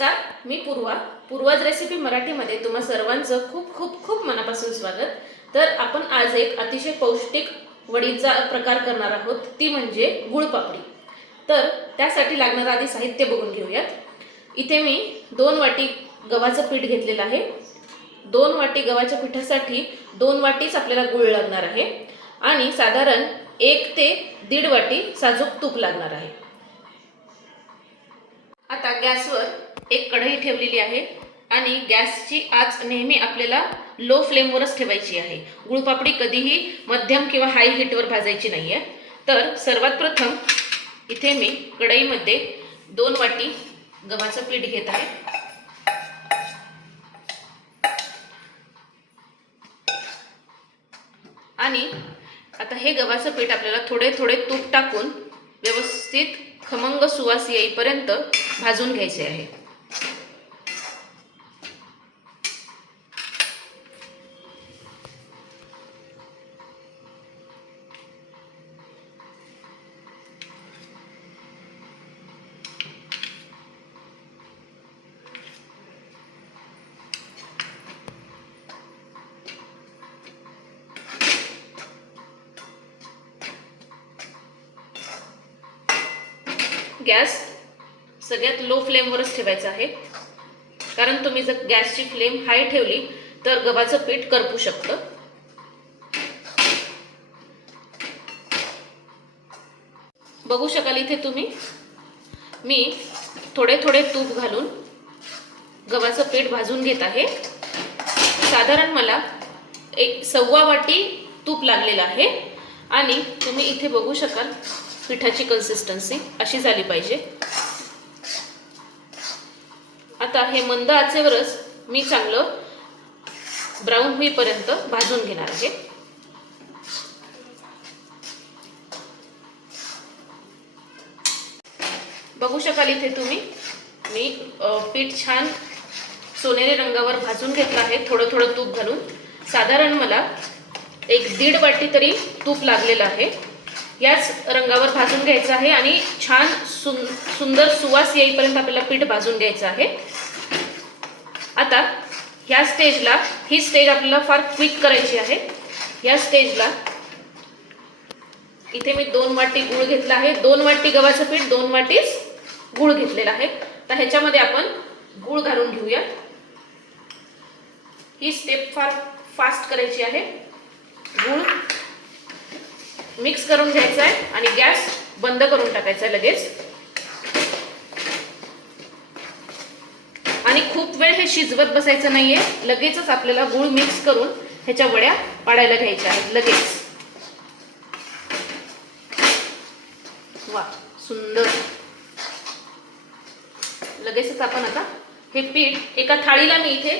नमस्कार मी पूर्वा. पूर्वाज रेसिपी मराठीमध्ये तुम्हा सर्वांचं खूप खूप खूप मनापासून स्वागत. तर आपण आज एक अतिशय पौष्टिक वडीचा प्रकार करणार आहोत. ती म्हणजे गुळपापडी तर त्यासाठी लागणारं आधी साहित्य बघून घेऊयात. इथे मी दोन वाटी गव्हाचं पीठ घेतलेलं आहे. दोन वाटी गव्हाच्या पिठासाठी दोन वाटीच आपल्याला गुळ लागणार आहे. आणि साधारण एक ते दीड वाटी साजूक तूप लागणार आहे. आता गॅसवर एक कढई ठेवलेली आहे आणि गॅसची आच नेहमी आपल्याला लो फ्लेमवरच ठेवायची आहे. गुळपापडी कधीही मध्यम किंवा हाय हीटवर भाजायची नाही आहे तर सर्वात प्रथम इथे मी कढईमध्ये दोन वाटी गव्हाचं पीठ घेत आहे. आणि आता हे गव्हाचं पीठ आपल्याला थोडे थोडे तूप टाकून व्यवस्थित खमंग सुवास येईपर्यंत भाजून घ्यायचे आहे. गॅस सगळ्यात लो फ्लेमवरच ठेवायचा आहे. कारण तुम्ही जर गॅसची फ्लेम हाय ठेवली तर गव्हाचं पीठ करपू शकतं. बघू शकाल इथे तुम्ही. मी थोडे थोडे तूप घालून गव्हाचं पीठ भाजून घेत आहे. साधारण मला एक सव्वा वाटी तूप लागलेलं आहे. आणि तुम्ही इथे बघू शकाल पिठाची कन्सिस्टन्सी अशी झाली पाहिजे. आता हे मंद आचेवरच मी चांगलं ब्राऊन होईपर्यंत भाजून घेणार आहे. बघू शकाल इथे तुम्ही मी पीठ छान सोनेरी रंगावर भाजून घेतलं आहे थोडं थोडं तूप घालून. साधारण मला एक दीड वाटी तरी तूप लागलेलं आहे. याच रंगावर भाजून घ्यायचं आहे आणि छान सुं सुंदर सुवास येईपर्यंत आपल्याला पीठ भाजून घ्यायचं आहे. आता ह्या स्टेजला ही स्टेज आपल्याला फार क्विक करायची आहे. या स्टेजला इथे मी दोन वाटी गूळ घेतला आहे. दोन वाटी गव्हाचं पीठ दोन वाटीच गूळ घेतलेला आहे. तर ह्याच्यामध्ये आपण गूळ घालून घेऊया. ही स्टेप फार फास्ट करायची आहे. गूळ मिक्स करून घ्यायचा आहे आणि गॅस बंद करून टाकायचा आहे लगेच. आणि खूप वेळ हे शिजवत बसायचं नाहीये. लगेचच आपल्याला गूळ मिक्स करून ह्याच्या वड्या पाडायला घ्यायच्या आहेत लगेच. वा सुंदर. लगेचच आपण आता हे पीठ एका थाळीला मी इथे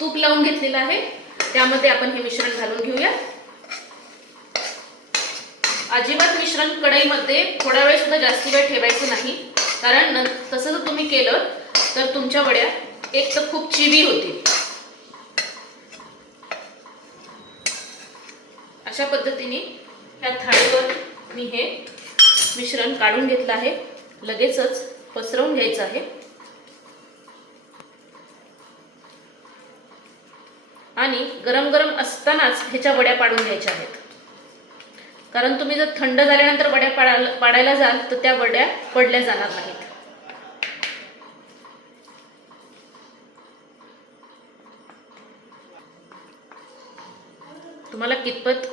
तूप लावून घेतलेलं आहे. त्यामध्ये आपण हे मिश्रण घालून घेऊया. अजिबात मिश्रण कढईमध्ये थोडा वेळ सुद्धा जास्त वेळ ठेवायचं नाही. कारण न तसं जर तुम्ही केलं तर तुमच्या वड्या एक तर खूप चिवी होतील. अशा पद्धतीने ह्या थाळीवर मी हे मिश्रण काढून घेतलं आहे. लगेचच पसरवून घ्यायचं आहे. आणि गरम गरम असतानाच ह्याच्या वड्या पाडून घ्यायच्या आहेत. कारण तुम्ही जर थंड झाल्यानंतर वड्या पाडायला पाडायला जाल तर त्या वड्या पडल्या जाणार नाहीत. तुम्हाला कितपत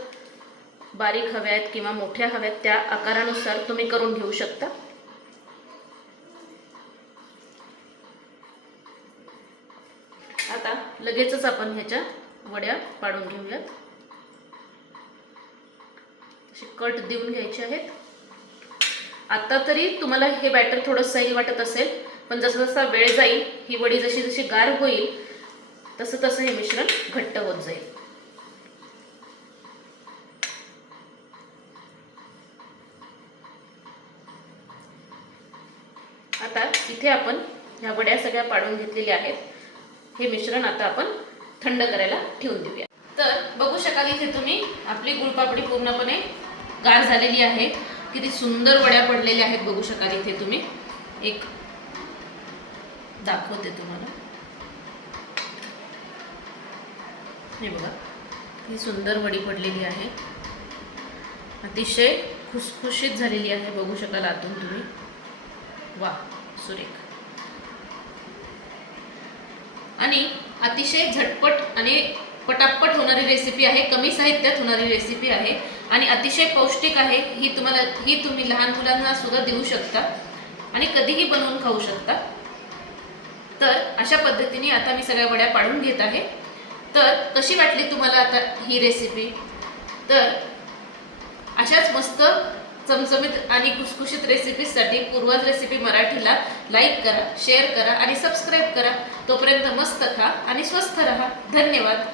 बारीक हव्या आहेत किंवा मोठ्या हव्यात त्या आकारानुसार तुम्ही करून घेऊ शकता. आता लगेचच आपण ह्याच्या वड्या पाडून घेऊयात. कट देऊन घ्यायचे आहेत. आत्ता तरी तुम्हाला हे बॅटर थोडं सैल वाटत असेल पण जसा जसा वेळ जाईल ही वडी जशी जशी गार होईल तसं तसं हे मिश्रण घट्ट होत जाईल. आता इथे आपण ह्या वड्या सगळ्या पाडून घेतलेल्या आहेत. हे मिश्रण आता आपण थंड करायला ठेवून देऊया. तर बघू शकाल इथे तुम्ही आपली गुळपापडी पूर्णपणे गार झालेली आहे. किती सुंदर वड्या पडलेल्या आहेत बघू शकाल इथे तुम्ही. एक दाखवते तुम्हाला. हे बघा ही सुंदर वडी पडलेली आहे. अतिशय खुसखुशीत झालेली आहे बघू शकाल आतून तुम्ही. वा सुरेख. आणि अतिशय झटपट आणि पटापट होणारी रेसिपी आहे कमी साहित्यात होणारी रेसिपी आहे आणि अतिशय पौष्टिक आहे ही तुम्हाला ही तुम्ही लहान मुलांना सुद्धा देऊ शकता आणि कधीही बनवून खाऊ शकता. तर अशा पद्धतीने आता मी सगळ्या वड्या पाडून घेत आहे. तर कशी वाटली तुम्हाला आता ही रेसिपी तर अशाच मस्त चमचमीत आणि खुसखुशीत रेसिपीजसाठी पूर्वज रेसिपी मराठीला लाईक करा शेअर करा आणि सबस्क्राईब करा. तोपर्यंत मस्त खा आणि स्वस्थ रहा. धन्यवाद.